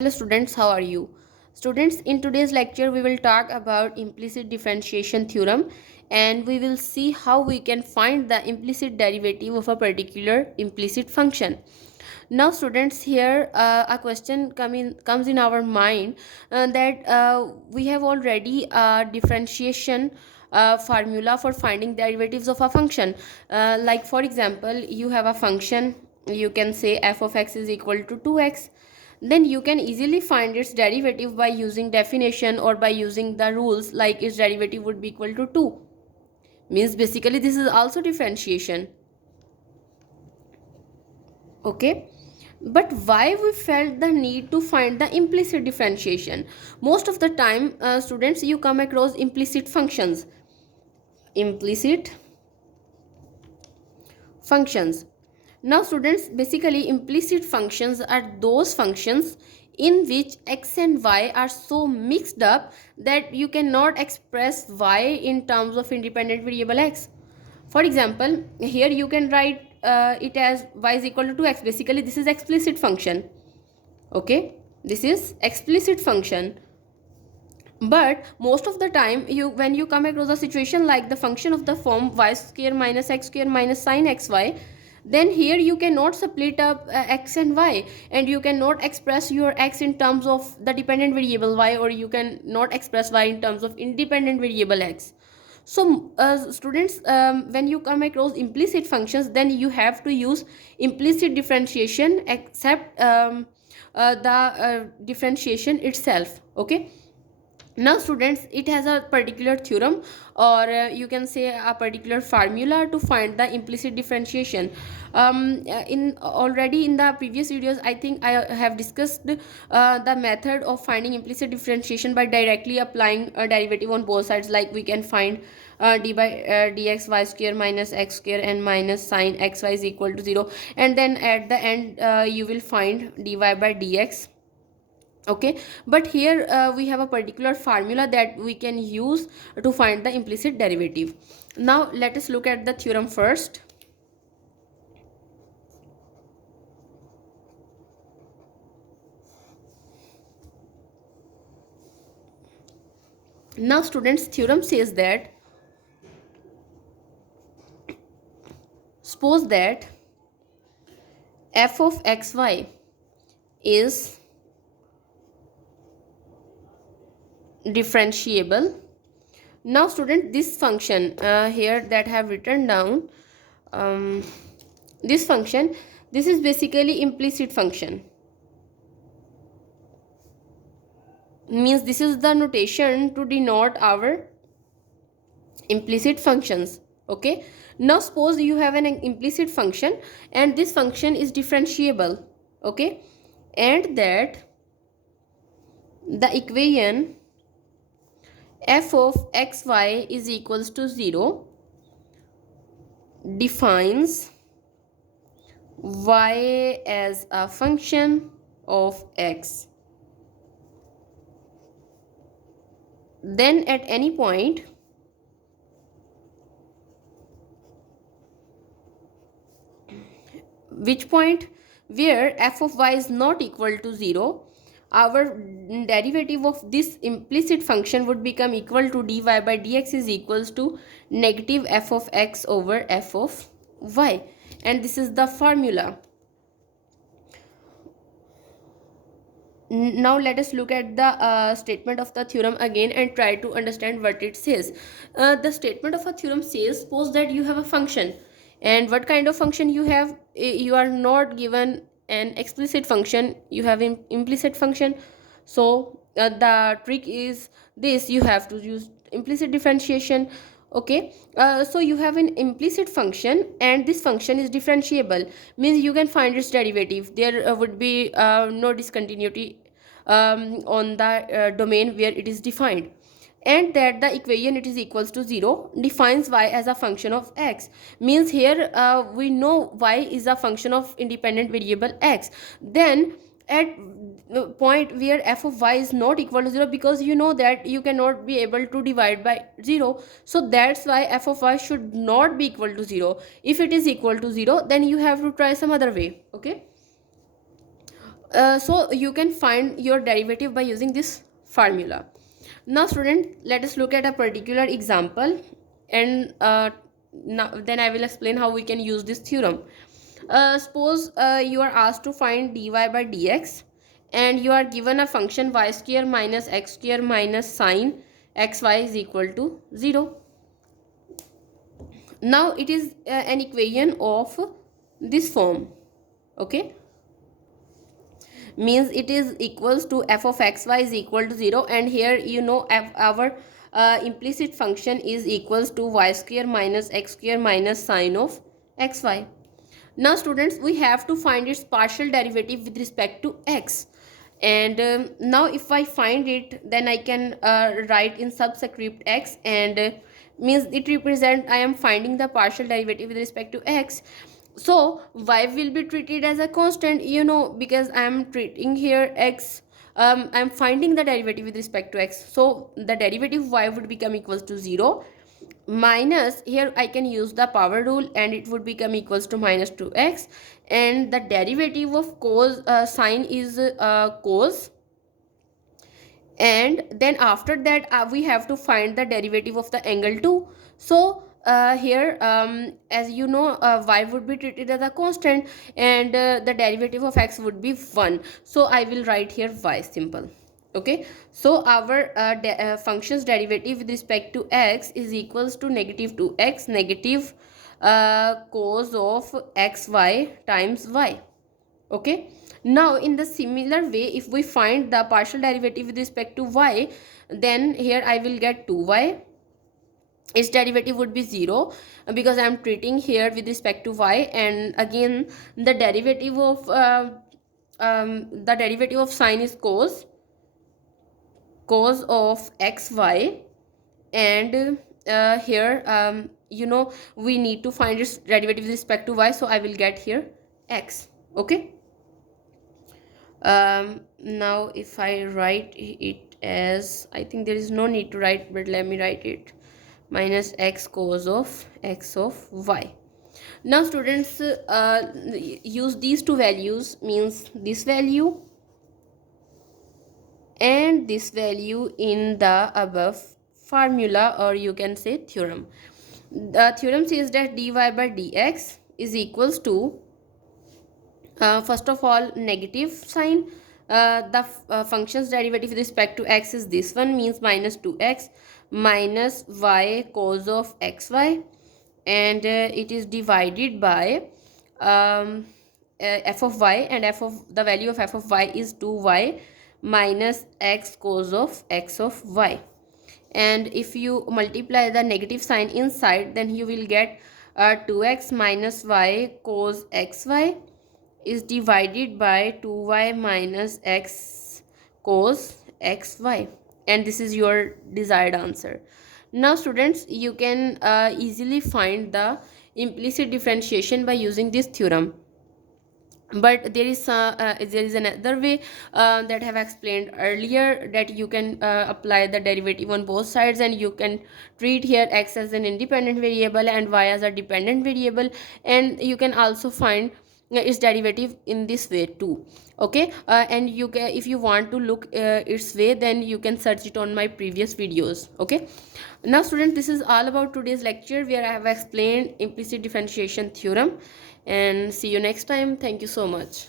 Hello students, how are you? Students, in today's lecture we will talk about implicit differentiation theorem and we will see how we can find the implicit derivative of a particular implicit function. Now students, here a question comes in our mind that we have already a differentiation formula for finding derivatives of a function. Like for example, you have a function, you can say f of x is equal to 2x. Then you can easily find its derivative by using definition or by using the rules, like its derivative would be equal to 2. Means basically this is also differentiation. Okay, but why we felt the need to find the implicit differentiation? Most of the time, students, you come across implicit functions. Implicit functions. Now students, basically implicit functions are those functions in which x and y are so mixed up that you cannot express y in terms of independent variable x. For example, here you can write it as y is equal to 2x. Basically this is explicit function. Okay, this is explicit function. But most of the time, when you come across a situation like the function of the form y square minus x square minus sine xy, then here you cannot split up x and y, and you cannot express your x in terms of the dependent variable y, or you cannot express y in terms of independent variable x. So students, when you come across implicit functions, then you have to use implicit differentiation except the differentiation itself. Okay, now students, it has a particular theorem, or you can say a particular formula to find the implicit differentiation. In already in the previous videos, I think I have discussed the method of finding implicit differentiation by directly applying a derivative on both sides. Like we can find d by dx y square minus x square and minus sine xy is equal to 0, and then at the end you will find dy by dx. Okay, but here we have a particular formula that we can use to find the implicit derivative. Now let us look at the theorem first. Now students, theorem says that suppose that f of xy is differentiable. Now student, this function here that I have written down, this function, this is basically implicit function. Means this is the notation to denote our implicit functions. Okay, now suppose you have an implicit function and this function is differentiable. Okay, and that the equation f of xy is equals to 0 defines y as a function of x. Then at any point which point where f of y is not equal to 0, our derivative of this implicit function would become equal to dy by dx is equals to negative f of x over f of y, and this is the formula. Now let us look at the statement of the theorem again and try to understand what it says. The statement of a theorem says, suppose that you have a function, and what kind of function you have? You are not given an explicit function, you have an implicit function. So the trick is this: you have to use implicit differentiation. Okay, so you have an implicit function and this function is differentiable, means you can find its derivative. There would be no discontinuity on the domain where it is defined, and that the equation it is equals to 0 defines y as a function of x. Means here we know y is a function of independent variable x. Then at the point where f of y is not equal to 0, because you know that you cannot be able to divide by 0, so that's why f of y should not be equal to 0. If it is equal to 0, then you have to try some other way. Okay, So you can find your derivative by using this formula. Now student, let us look at a particular example, and now then I will explain how we can use this theorem. Suppose you are asked to find dy by dx, and you are given a function y square minus x square minus sine xy is equal to 0. Now it is an equation of this form. Okay, means it is equals to f of xy is equal to 0, and here you know our implicit function is equals to y square minus x square minus sine of xy. Now students, we have to find its partial derivative with respect to x, and now if I find it, then I can write in subscript x, and means it represent I am finding the partial derivative with respect to x. So y will be treated as a constant, you know, because I am treating here x, I am finding the derivative with respect to x, so the derivative y would become equals to 0, minus here I can use the power rule, and it would become equals to minus 2x, and the derivative of cos sine is cos, and then after that we have to find the derivative of the angle too. So here as you know, y would be treated as a constant, and the derivative of x would be 1, so I will write here y simple. Okay, so our function's derivative with respect to x is equals to negative 2x negative cos of xy times y. Okay, now in the similar way, if we find the partial derivative with respect to y, then here I will get 2y, its derivative would be 0, because I am treating here with respect to y, and again the derivative of sine is cos of xy, and here you know, we need to find its derivative with respect to y, so I will get here x. Okay, now if I write it as, I think there is no need to write, but let me write it, minus x cos of x of y. Now students, use these two values, means this value and this value in the above formula, or you can say theorem. The theorem says that dy by dx is equals to, first of all, negative sign. The function's derivative with respect to x is this one, means minus 2x minus y cos of xy, and it is divided by f of y, and f of the value of f of y is 2y minus x cos of x of y. And if you multiply the negative sign inside, then you will get 2x minus y cos xy is divided by 2y minus x cos xy, and this is your desired answer. Now students, you can easily find the implicit differentiation by using this theorem, but there is another way that I have explained earlier, that you can apply the derivative on both sides, and you can treat here x as an independent variable and y as a dependent variable, and you can also find its derivative in this way too. Okay, and you can, if you want to look its way, then you can search it on my previous videos. Okay, now students, this is all about today's lecture, where I have explained implicit differentiation theorem, and see you next time. Thank you so much.